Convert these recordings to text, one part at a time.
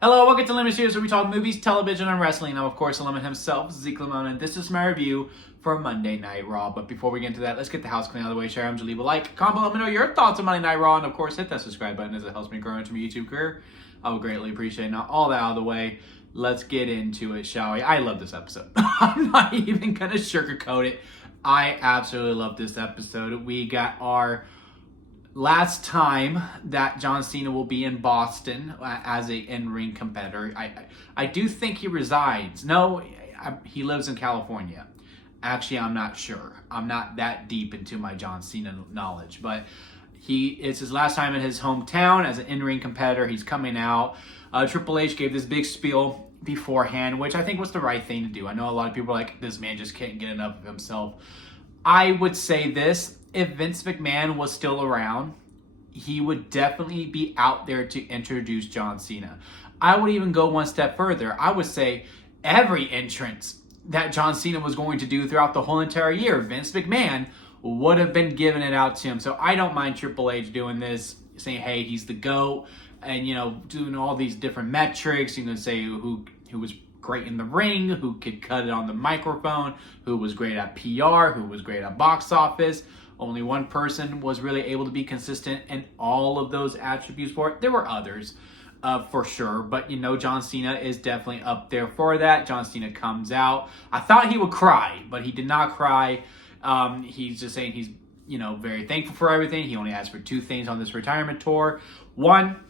Hello, welcome to Lemon Series, where we talk movies, television, and wrestling. I'm, of course, Lemon himself, Zeke Lemon, and this is my review for Monday Night Raw. But before we get into that, let's get the house clean out of the way. Share, leave a like, comment, let me know your thoughts on Monday Night Raw, and of course, hit that subscribe button as it helps me grow into my YouTube career. I would greatly appreciate it. Now, all that out of the way, let's get into it, shall we? I love this episode. I'm not even going to sugarcoat it. I absolutely love this episode. We got our last time that John Cena will be in Boston as a in-ring competitor. I do think he resides. No, he lives in California. Actually, I'm not sure. I'm not that deep into my John Cena knowledge, but it's his last time in his hometown as an in-ring competitor. He's coming out. Triple H gave this big spiel beforehand, which I think was the right thing to do. I know a lot of people are like, this man just can't get enough of himself. I would say this: if Vince McMahon was still around, he would definitely be out there to introduce John Cena. I would even go one step further. I would say every entrance that John Cena was going to do throughout the whole entire year, Vince McMahon would have been giving it out to him. So I don't mind Triple H doing this, saying, hey, he's the GOAT, and, doing all these different metrics. You can say who was great in the ring, who could cut it on the microphone, who was great at PR, who was great at box office. Only one person was really able to be consistent in all of those attributes for it. There were others, for sure, but John Cena is definitely up there for that. John Cena comes out. I thought he would cry, but he did not cry. He's just saying he's very thankful for everything. He only asked for two things on this retirement tour. One,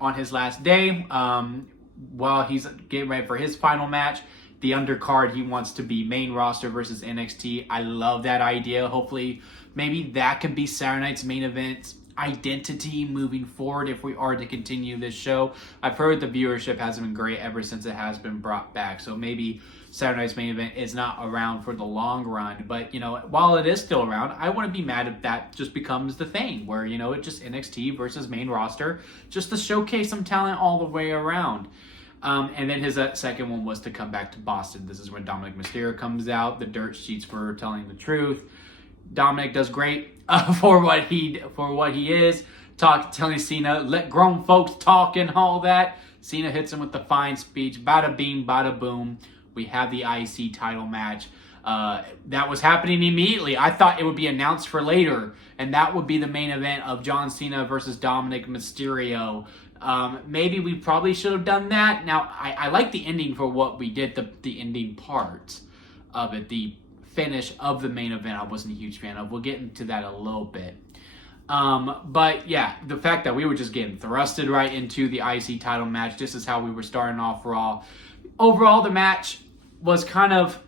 on his last day, while he's getting ready for his final match, the undercard, he wants to be main roster versus NXT. I love that idea. Hopefully, maybe that can be Saturday night's main event identity moving forward if we are to continue this show. I've heard the viewership hasn't been great ever since it has been brought back. So maybe Saturday night's main event is not around for the long run. But, while it is still around, I wouldn't be mad if that just becomes the thing where, it's just NXT versus main roster, just to showcase some talent all the way around. And then his second one was to come back to Boston. This is when Dominic Mysterio comes out. The dirt sheets for telling the truth. Dominic does great for what he is. Telling Cena, let grown folks talk and all that. Cena hits him with the fine speech. Bada bing, bada boom. We have the IC title match. That was happening immediately. I thought it would be announced for later, and that would be the main event of John Cena versus Dominic Mysterio. Maybe we probably should have done that. Now, I like the ending for what we did, the ending part of it. The finish of the main event I wasn't a huge fan of. We'll get into that a little bit. But yeah, the fact that we were just getting thrusted right into the IC title match, this is how we were starting off Raw. Overall, the match was kind of,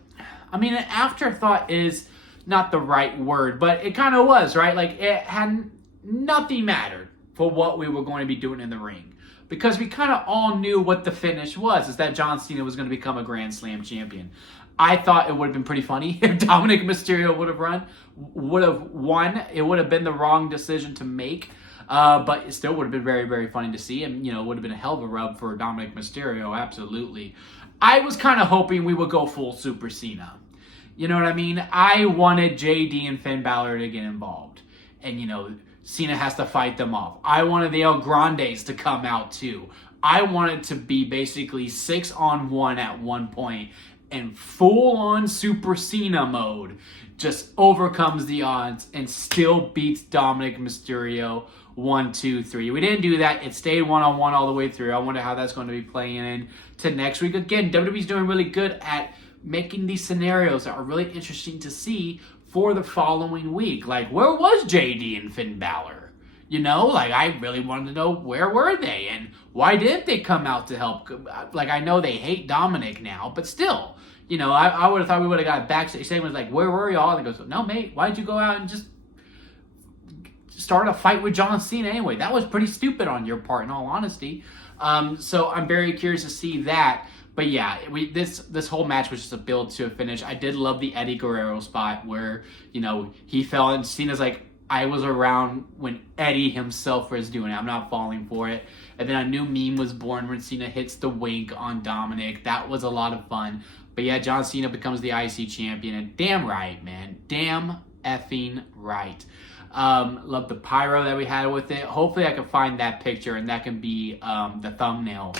an afterthought is not the right word, but it kind of was, right? Like, it had nothing mattered for what we were going to be doing in the ring, because we kind of all knew what the finish was, is that John Cena was going to become a Grand Slam champion. I thought it would have been pretty funny if Dominic Mysterio would have won. It would have been the wrong decision to make, but it still would have been very, very funny to see, and it would have been a hell of a rub for Dominic Mysterio, absolutely. I was kind of hoping we would go full Super Cena. You know what I mean? I wanted JD and Finn Balor to get involved, and Cena has to fight them off. I wanted the El Grandes to come out too. I wanted to be basically 6-on-1 at one point, and full-on Super Cena mode just overcomes the odds and still beats Dominic Mysterio 1, 2, 3. We didn't do that. It stayed 1-on-1 all the way through. I wonder how that's going to be playing in to next week. Again, WWE's doing really good at making these scenarios that are really interesting to see for the following week. Like, where was JD and Finn Balor? I really wanted to know, where were they? And why didn't they come out to help? Like, I know they hate Dominic now, but still, I would have thought we would have got a backstage segment like, where were y'all? And he goes, no, mate, why'd you go out and just start a fight with John Cena anyway? That was pretty stupid on your part, in all honesty. So I'm very curious to see that. But yeah, this whole match was just a build to a finish. I did love the Eddie Guerrero spot where, he fell and Cena's like, I was around when Eddie himself was doing it. I'm not falling for it. And then a new meme was born when Cena hits the wink on Dominic. That was a lot of fun. But yeah, John Cena becomes the IC champion. And damn right, man. Damn effing right. Love the pyro that we had with it. Hopefully I can find that picture and that can be the thumbnail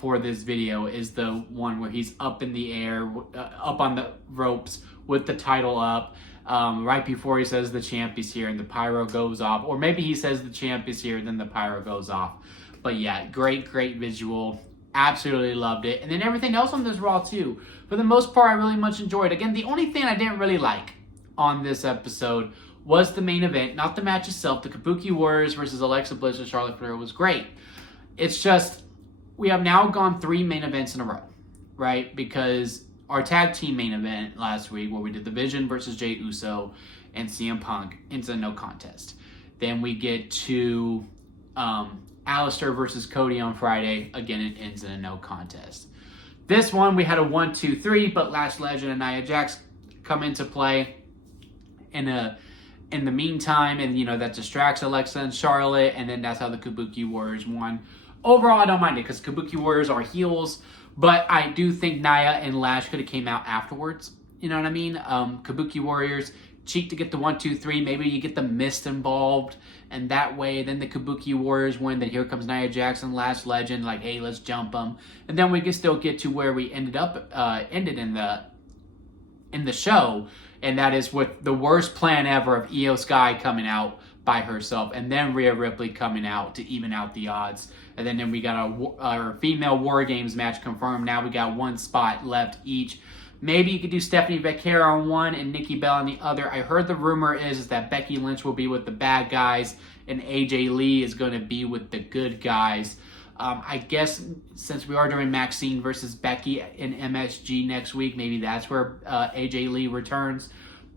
for this video is the one where he's up in the air, up on the ropes with the title up. Right before he says the champ is here and the pyro goes off. Or maybe he says the champ is here, then the pyro goes off. But yeah, great visual. Absolutely loved it. And then everything else on this Raw too. For the most part, I really much enjoyed. Again, the only thing I didn't really like on this episode was the main event, not the match itself. The Kabuki Warriors versus Alexa Bliss and Charlotte Flair was great. It's just, we have now gone 3 main events in a row, right? Because our tag team main event last week, where we did the Vision versus Jey Uso and CM Punk, into no contest. Then we get to Alistair versus Cody on Friday. Again, it ends in a no contest. This one, we had a 1, 2, 3, but Lash Legend and Nia Jax come into play in the meantime, and that distracts Alexa and Charlotte, and then that's how the Kabuki Warriors won. Overall, I don't mind it because Kabuki Warriors are heels, but I do think Nia and Lash could have came out afterwards. You know what I mean? Kabuki Warriors cheat to get the 1, 2, 3. Maybe you get the Mist involved, and that way, then the Kabuki Warriors win. Then here comes Nia Jax, Lash Legend, like, hey, let's jump them, and then we can still get to where we ended in the show, and that is with the worst plan ever of Io Sky coming out by herself, and then Rhea Ripley coming out to even out the odds. And then we got our female War Games match confirmed. Now we got 1 spot left each. Maybe you could do Stephanie Becerra on one and Nikki Bella on the other. I heard the rumor is that Becky Lynch will be with the bad guys and AJ Lee is going to be with the good guys. I guess since we are doing Maxine versus Becky in MSG next week, maybe that's where AJ Lee returns.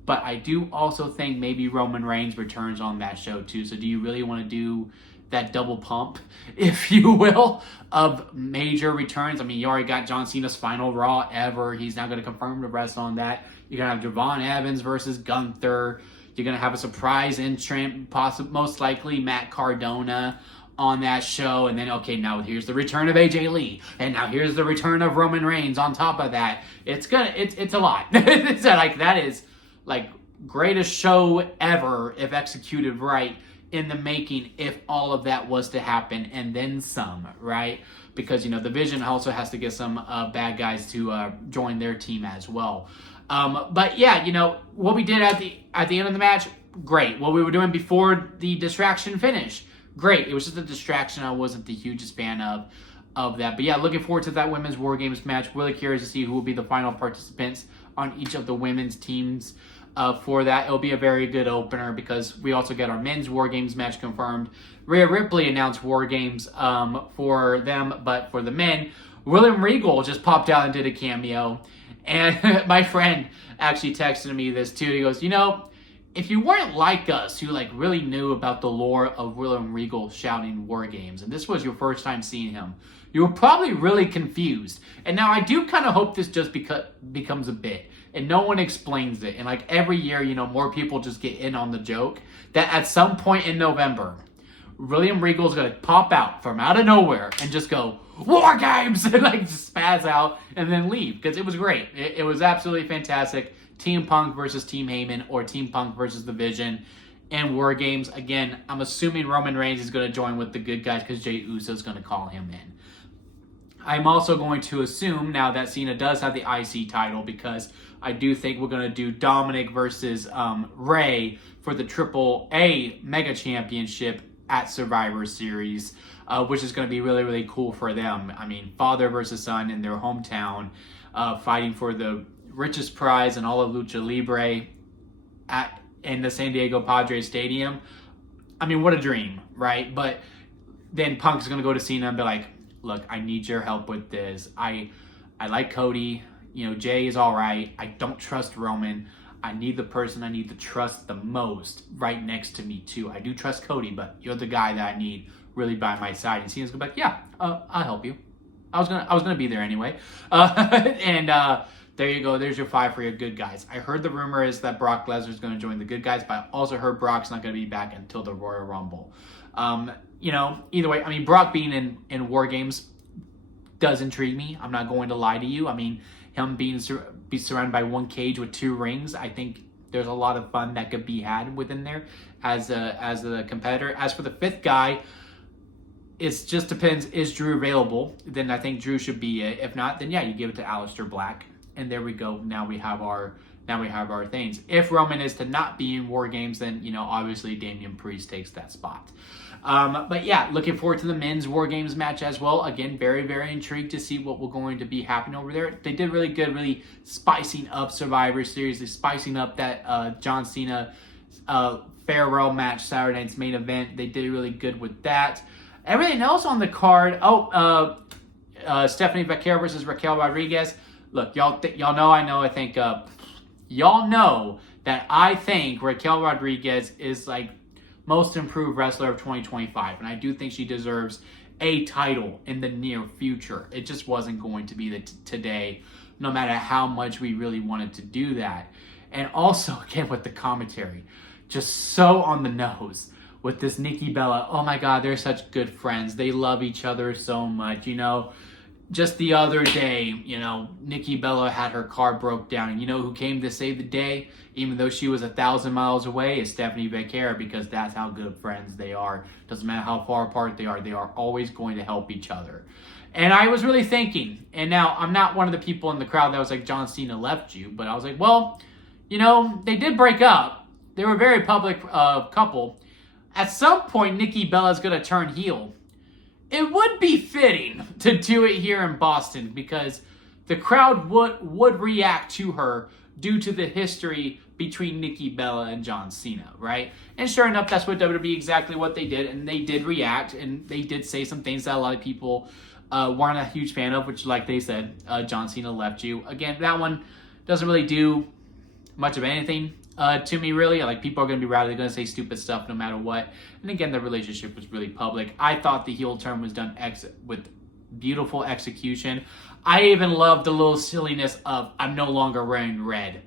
But I do also think maybe Roman Reigns returns on that show too. So do you really want to do that double pump, if you will, of major returns? I mean, you already got John Cena's final Raw ever. He's now going to confirm the rest on that. You're going to have Javon Evans versus Gunther. You're going to have a surprise entrant, most likely Matt Cardona on that show. And then, okay, now here's the return of AJ Lee. And now here's the return of Roman Reigns on top of that. It's a lot. It's like, that is like greatest show ever if executed right in the making, if all of that was to happen and then some, right? Because the Vision also has to get some bad guys to join their team as well. But yeah, what we did at the end of the match, great. What we were doing before the distraction finish, great. It was just a distraction. I wasn't the hugest fan of that. But yeah, looking forward to that women's War Games match. Really curious to see who will be the final participants on each of the women's teams. For that, it'll be a very good opener because we also get our men's War Games match confirmed. Rhea Ripley announced War Games for them, but for the men, William Regal just popped out and did a cameo. And my friend actually texted me this too. He goes, if you weren't like us, who really knew about the lore of William Regal shouting War Games, and this was your first time seeing him, you were probably really confused. And now I do kind of hope this just becomes a bit, and no one explains it. And every year, more people just get in on the joke that at some point in November, William Regal's going to pop out from out of nowhere and just go, War Games! And just spaz out and then leave, because it was great. It was absolutely fantastic. Team Punk versus Team Heyman, or Team Punk versus The Vision in War Games. Again, I'm assuming Roman Reigns is going to join with the good guys because Jey Uso is going to call him in. I'm also going to assume now that Cena does have the IC title, because I do think we're going to do Dominic versus Rey for the AAA Mega Championship at Survivor Series, which is going to be really, really cool for them. I mean, father versus son in their hometown, fighting for the richest prize in all of Lucha Libre in the San Diego Padres Stadium. I mean, what a dream, right? But then Punk's going to go to Cena and be like, look, I need your help with this. I like Cody. Jay is all right. I don't trust Roman. I need the person I need to trust the most right next to me too. I do trust Cody, but you're the guy that I need really by my side. And Cena's going to be like, yeah, I'll help you. I was gonna be there anyway. There you go. There's your 5 for your good guys. I heard the rumor is that Brock Lesnar is going to join the good guys, but I also heard Brock's not going to be back until the Royal Rumble. Either way, I mean, Brock being in War Games does intrigue me. I'm not going to lie to you. I mean, him be surrounded by one cage with 2 rings, I think there's a lot of fun that could be had within there as a competitor. As for the 5th guy, it just depends, is Drew available? Then I think Drew should be it. If not, then yeah, you give it to Aleister Black. And there we go. Now we have our things. If Roman is to not be in War Games, then, you know, obviously Damian Priest takes that spot. But yeah, looking forward to the men's War Games match as well. Again, very, very intrigued to see what will going to be happening over there. They did really good, really spicing up Survivor Series, spicing up that John Cena farewell match, Saturday night's main event. They did really good with that. Everything else on the card, Stephanie Becerra versus Raquel Rodriguez. Look, y'all know that I think Raquel Rodriguez is like most improved wrestler of 2025, and I do think she deserves a title in the near future. It just wasn't going to be today, no matter how much we really wanted to do that. And also, again, with the commentary, just so on the nose with this Nikki Bella. Oh my God, they're such good friends. They love each other so much, you know. Just the other day, you know, Nikki Bella had her car broke down. And you know who came to save the day, even though she was 1,000 miles away, is Stephanie Becerra, because that's how good friends they are. Doesn't matter how far apart they are always going to help each other. And I was really thinking, and now I'm not one of the people in the crowd that was like, John Cena left you, but I was like, well, you know, they did break up. They were a very public couple. At some point, Nikki Bella's going to turn heel. It would be fitting to do it here in Boston because the crowd would react to her due to the history between Nikki Bella and John Cena, right? And sure enough, that's what WWE exactly what they did, and they did react, and they did say some things that a lot of people weren't a huge fan of, which, like they said, John Cena left you. Again, that one doesn't really do much of anything to me, really. Like, people are going to be rather going to say stupid stuff no matter what. And again, the relationship was really public. I thought the heel turn was done with beautiful execution. I even loved the little silliness of, I'm no longer wearing red.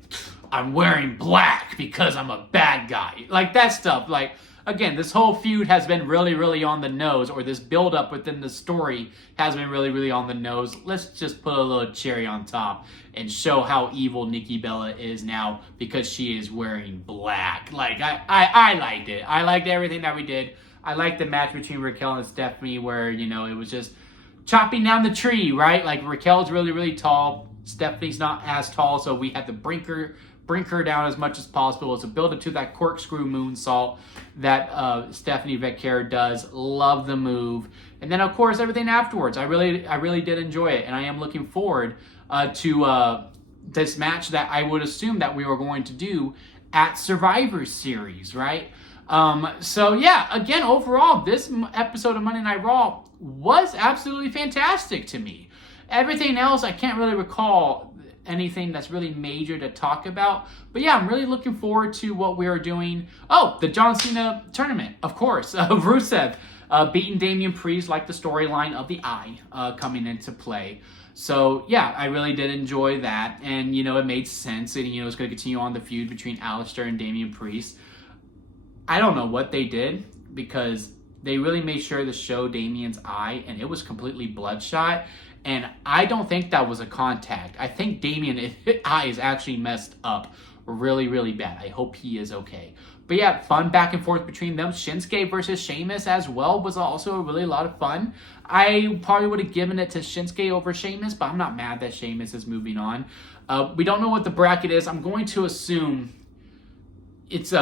I'm wearing black because I'm a bad guy. Like, that stuff. Like, again, this whole feud has been really, really on the nose, or this build-up within the story has been really, really on the nose. Let's just put a little cherry on top and show how evil Nikki Bella is now because she is wearing black. Like, I liked it. I liked everything that we did. I liked the match between Raquel and Stephanie where, you know, it was just chopping down the tree, right? Like, Raquel's really, really tall. Stephanie's not as tall, so we had to bring her down as much as possible. It's a build up to that corkscrew moonsault that Stephanie Becerra does. Love the move. And then, of course, everything afterwards. I really did enjoy it, and I am looking forward to this match that I would assume that we were going to do at Survivor Series, right? So, yeah, again, overall, this episode of Monday Night Raw was absolutely fantastic to me. Everything else, I can't really recall anything that's really major to talk about. But yeah, I'm really looking forward to what we are doing. Oh, the John Cena tournament, of course. Rusev beating Damian Priest, like the storyline of the Eye coming into play. So yeah, I really did enjoy that. And, you know, it made sense. And, you know, it's going to continue on the feud between Aleister and Damian Priest. I don't know what they did because they really made sure to show Damian's eye, and it was completely bloodshot. And I don't think that was a contact. I think Damian's eye is actually messed up really, really bad. I hope he is okay. But yeah, fun back and forth between them. Shinsuke versus Sheamus as well was also really a lot of fun. I probably would have given it to Shinsuke over Sheamus, but I'm not mad that Sheamus is moving on. We don't know what the bracket is. I'm going to assume it's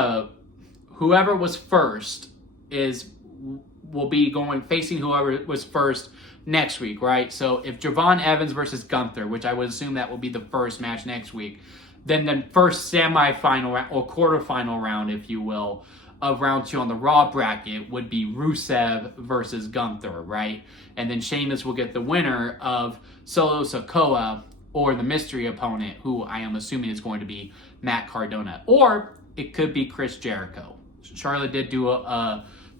whoever was first will be going facing whoever was first next week, right? So if Javon Evans versus Gunther, which I would assume that will be the first match next week, then the first semifinal round, or quarterfinal round, if you will, of round 2 on the Raw bracket would be Rusev versus Gunther, right? And then Sheamus will get the winner of Solo Sikoa or the mystery opponent, who I am assuming is going to be Matt Cardona. Or it could be Chris Jericho. Charlotte did do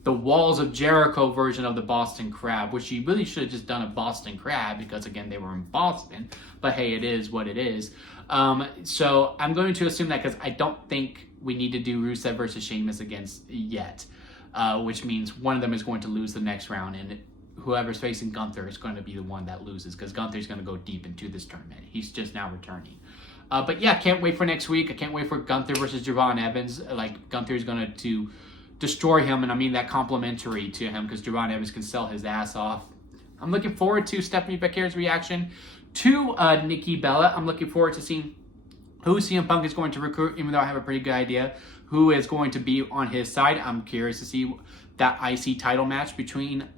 the Walls of Jericho version of the Boston Crab, which she really should have just done a Boston Crab because, again, they were in Boston. But hey, it is what it is. So I'm going to assume that because I don't think we need to do Rusev versus Sheamus against yet, which means one of them is going to lose the next round, and whoever's facing Gunther is going to be the one that loses because Gunther's going to go deep into this tournament. He's just now returning. But yeah, can't wait for next week. I can't wait for Gunther versus Javon Evans. Like, Gunther's going to destroy him, and I mean that complimentary to him because Javon Evans can sell his ass off. I'm looking forward to Stephanie Becerra's reaction to Nikki Bella. I'm looking forward to seeing who CM Punk is going to recruit, even though I have a pretty good idea who is going to be on his side. I'm curious to see that IC title match between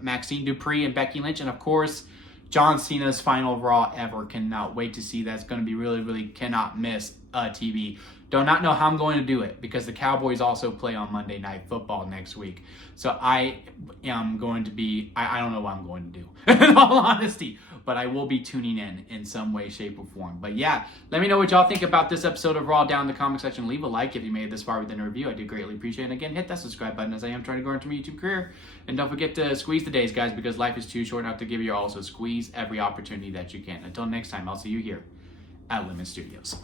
Maxine Dupree and Becky Lynch. And, of course, John Cena's final Raw ever. Cannot wait to see. That's going to be really, really cannot miss TV. Do not know how I'm going to do it because the Cowboys also play on Monday Night Football next week. So I am going to be, I don't know what I'm going to do, in all honesty. But I will be tuning in some way, shape, or form. But yeah, let me know what y'all think about this episode of Raw down in the comment section. Leave a like if you made it this far within a review. I do greatly appreciate it. And again, hit that subscribe button as I am trying to grow into my YouTube career. And don't forget to squeeze the days, guys, because life is too short not to give you all. So squeeze every opportunity that you can. Until next time, I'll see you here at Lemon Studios.